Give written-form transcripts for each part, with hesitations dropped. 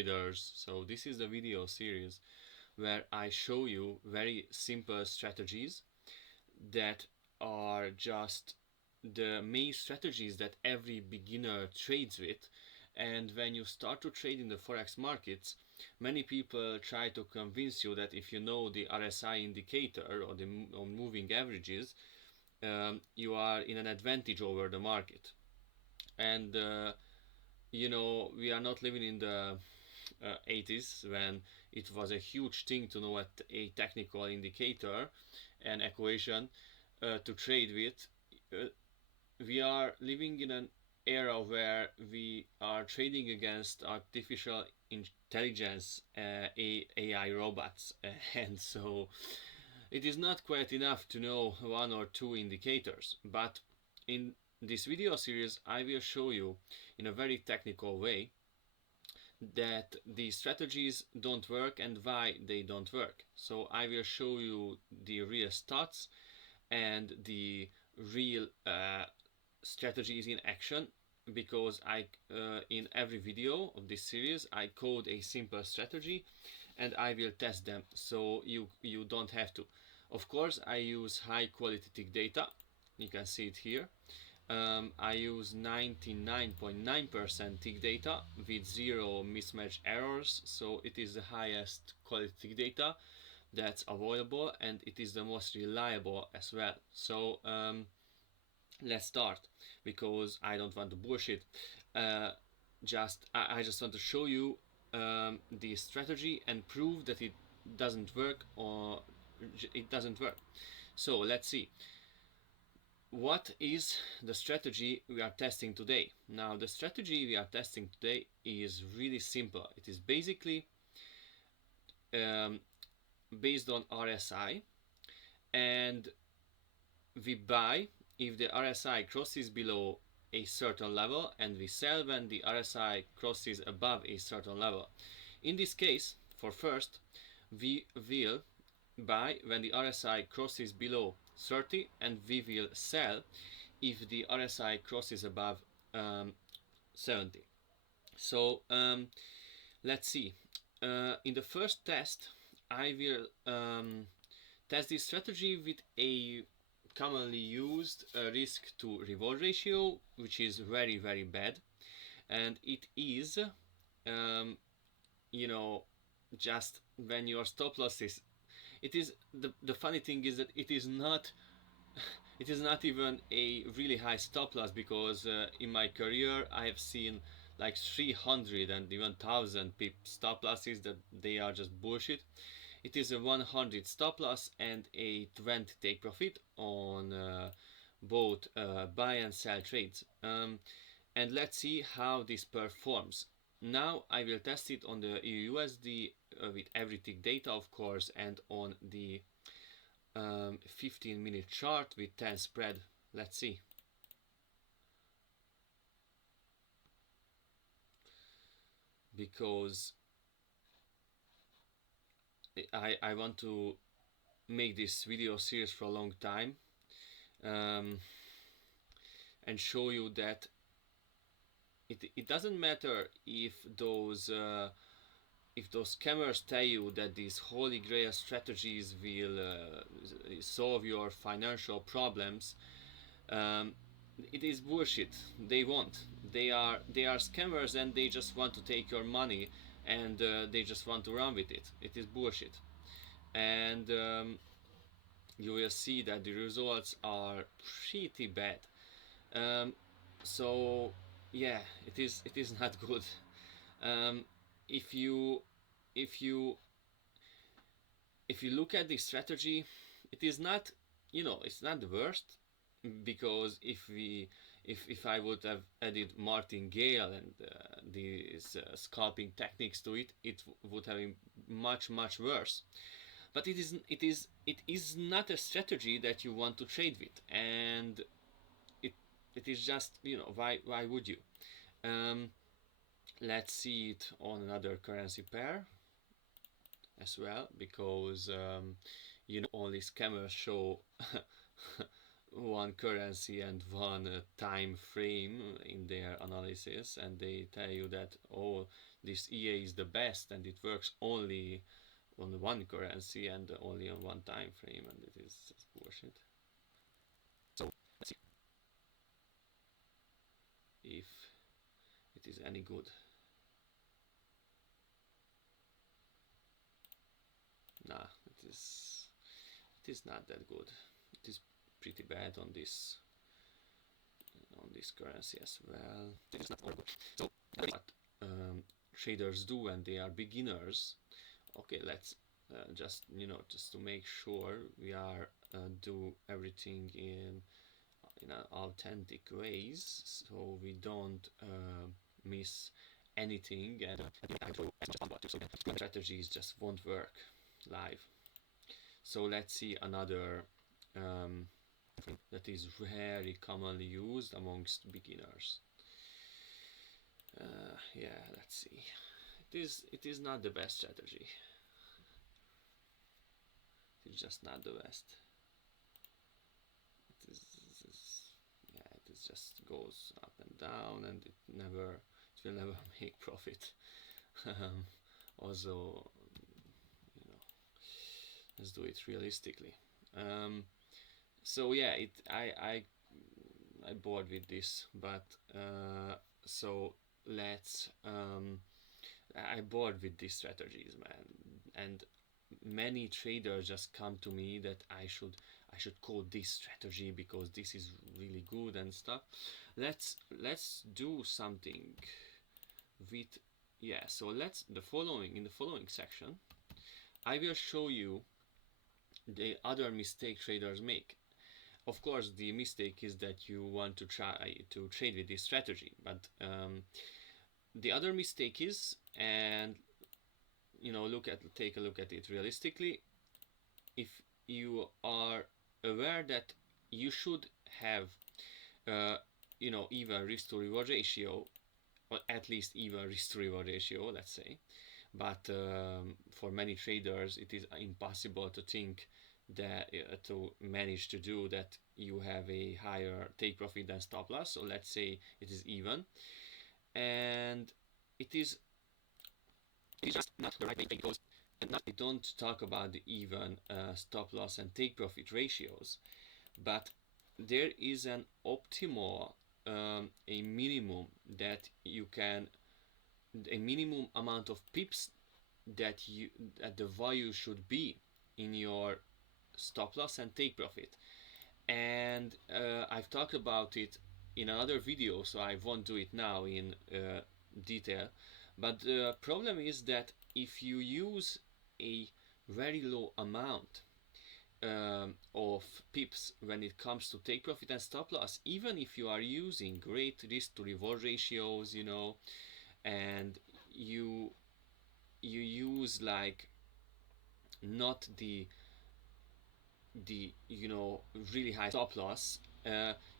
traders. So this is the video series where I show you very simple strategies that are just the main strategies that every beginner trades with. And when you start to trade in the forex markets, many people try to convince you that if you know the RSI indicator or the moving averages, you are in an advantage over the market. And you know, we are not living in the 80s when it was a huge thing to know a technical indicator and equation to trade with. We are living in an era where we are trading against artificial intelligence, AI robots, and so it is not quite enough to know one or two indicators. But in this video series I will show you in a very technical way that the strategies don't work and why they don't work. So I will show you the real stats and the real strategies in action, because I in every video of this series I code a simple strategy and I will test them, so you don't have to. Of course I use high quality tick data, you can see it here. I use 99.9% tick data with zero mismatch errors, so it is the highest quality tick data that's available and it is the most reliable as well. So let's start, because I don't want to bullshit. I just want to show you the strategy and prove that it doesn't work, or it doesn't work. So let's see. What is the strategy we are testing today? Now the strategy we are testing today is really simple. It is basically based on RSI, and we buy if the RSI crosses below a certain level, and we sell when the RSI crosses above a certain level. In this case, for first, we will buy when the RSI crosses below 30, and we will sell if the RSI crosses above 70. So let's see. In the first test I will test this strategy with a commonly used risk to reward ratio, which is very bad, and it is you know, just when your stop loss is, it is the funny thing is that it is not even a really high stop loss, because in my career I have seen like 300 and even 1000 pip stop losses that they are just bullshit. It is a 100 stop loss and a 20 take profit on both buy and sell trades. And let's see how this performs. Now I will test it on the USD with every tick data, of course, and on the 15-minute chart with 10 spread. Let's see. Because I want to make this video series for a long time, and show you that it doesn't matter if those scammers tell you that these holy grail strategies will solve your financial problems. It is bullshit. They won't. They are scammers, and they just want to take your money, and they just want to run with it. It is bullshit. And you will see that the results are pretty bad. So yeah, it is not good. If you look at the strategy, it is not, you know, it's not the worst, because if I would have added martingale and these scalping techniques to it, it would have been much worse. But it is not a strategy that you want to trade with, and it is just, you know, why would you? Let's see it on another currency pair as well, because you know, only scammers show one currency and one time frame in their analysis, and they tell you that, oh, this EA is the best and it works only on one currency and only on one time frame, and it is just bullshit. So let's see if it is any good. Nah, it is not that good. It is pretty bad on this currency as well. It is not very good. So what traders do when they are beginners? Okay, let's just just to make sure we are do everything in an authentic ways, so we don't miss anything, and strategies just won't work live. So let's see another that is very commonly used amongst beginners. Yeah, let's see. It is not the best strategy. It's just not the best. It just goes up and down, and it will never make profit. Also, let's do it realistically. So yeah, I bored with this, but so let's I bored with these strategies, man, and many traders just come to me that I should code this strategy because this is really good and stuff. Let's do something with, yeah. So let's in the following section I will show you the other mistake traders make. Of course, the mistake is that you want to try to trade with this strategy, but the other mistake is, and take a look at it realistically. If you are aware that you should have even risk to reward ratio, or at least even risk to reward ratio, let's say, but for many traders it is impossible to think that to manage to do that you have a higher take profit than stop loss. So let's say it is even, and it is just not the right way, because we don't talk about the even stop loss and take profit ratios, but there is an optimal a minimum that you can, a minimum amount of pips that the value should be in your stop loss and take profit. And I've talked about it in another video, so I won't do it now in detail. But the problem is that if you use a very low amount of pips when it comes to take profit and stop loss, even if you are using great risk to reward ratios, and you use like not the really high stop loss,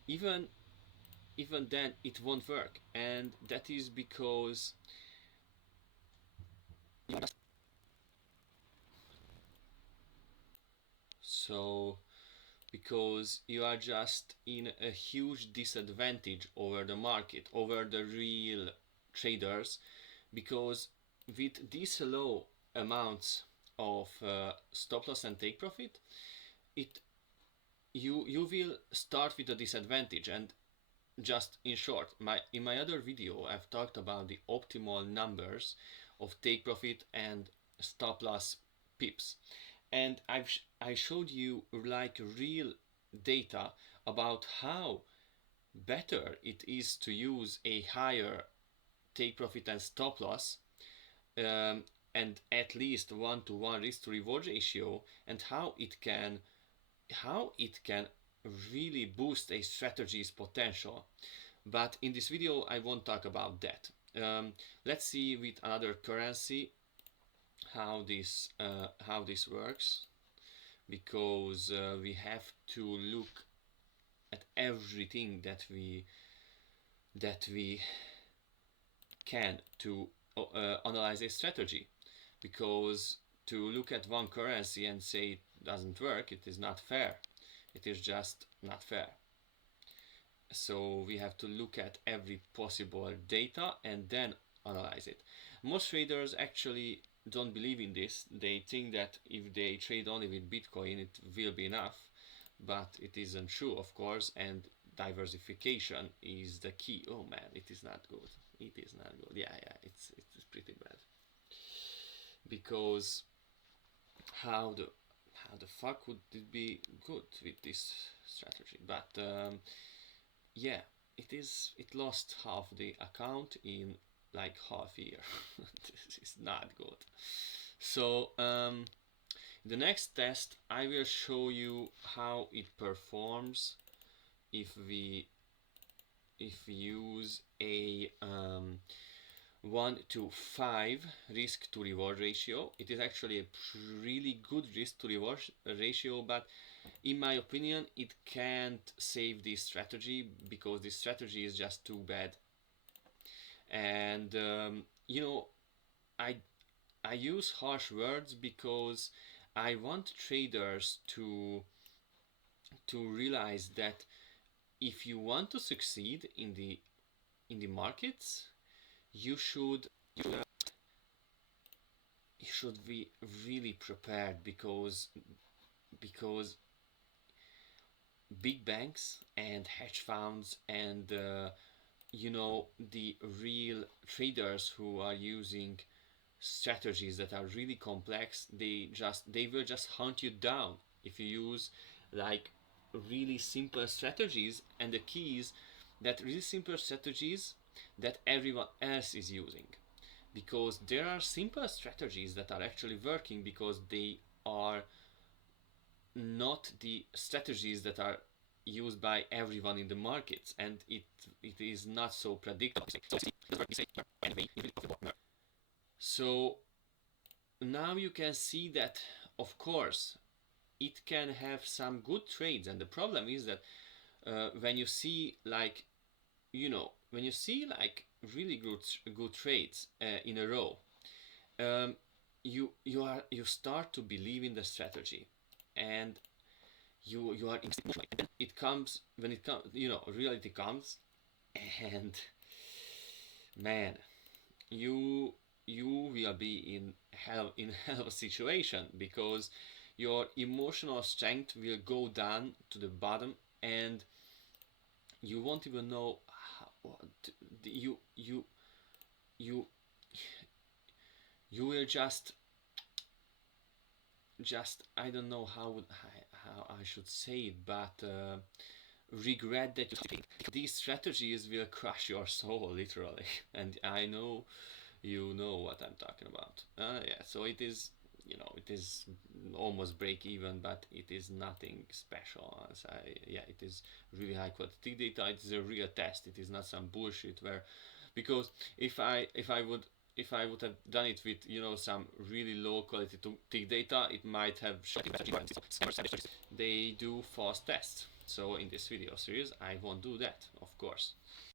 even then it won't work, and that is because you are just in a huge disadvantage over the market, over the real traders, because with these low amounts of stop loss and take profit, you will start with a disadvantage. And just in short, in my other video I've talked about the optimal numbers of take profit and stop loss pips, and I showed you like real data about how better it is to use a higher take profit and stop loss, and at least 1-to-1 risk to reward ratio, and how it can really boost a strategy's potential. But in this video I won't talk about that. Let's see with another currency how this works, because we have to look at everything that we can to analyze a strategy, because to look at one currency and say it doesn't work, it is not fair. It is just not fair. So we have to look at every possible data and then analyze it. Most traders actually don't believe in this. They think that if they trade only with Bitcoin, it will be enough, but it isn't true, of course, and diversification is the key. Oh man, it is not good. It is not good. Yeah, it's pretty bad. Because how the fuck would it be good with this strategy? But yeah, it lost half the account in like half a year. This is not good. So the next test I will show you how it performs if we use a 1 to 5 risk to reward ratio. It is actually a really good risk to reward ratio, but in my opinion it can't save this strategy because this strategy is just too bad. And you know, I use harsh words because I want traders to realize that if you want to succeed in the markets, you should be really prepared, because big banks and hedge funds and the real traders who are using strategies that are really complex, they will just hunt you down if you use like really simple strategies. And the key is that really simple strategies that everyone else is using, because there are simple strategies that are actually working because they are not the strategies that are used by everyone in the markets, and it is not so predictable. So now you can see that of course it can have some good trades, and the problem is that when you see like really good trades in a row, you start to believe in the strategy, and you are it comes when it comes, reality comes, and man, you will be in hell of a situation, because your emotional strength will go down to the bottom, and you won't even know how, you will just I don't know how I should say it, but regret that these strategies will crush your soul literally. And I know you know what I'm talking about. Yeah, so it is, it is almost break even, but it is nothing special. It is really high quality data. It is a real test. It is not some bullshit where, because if I would have done it with some really low quality tick data, it might have shown. They do fast tests. So in this video series, I won't do that, of course.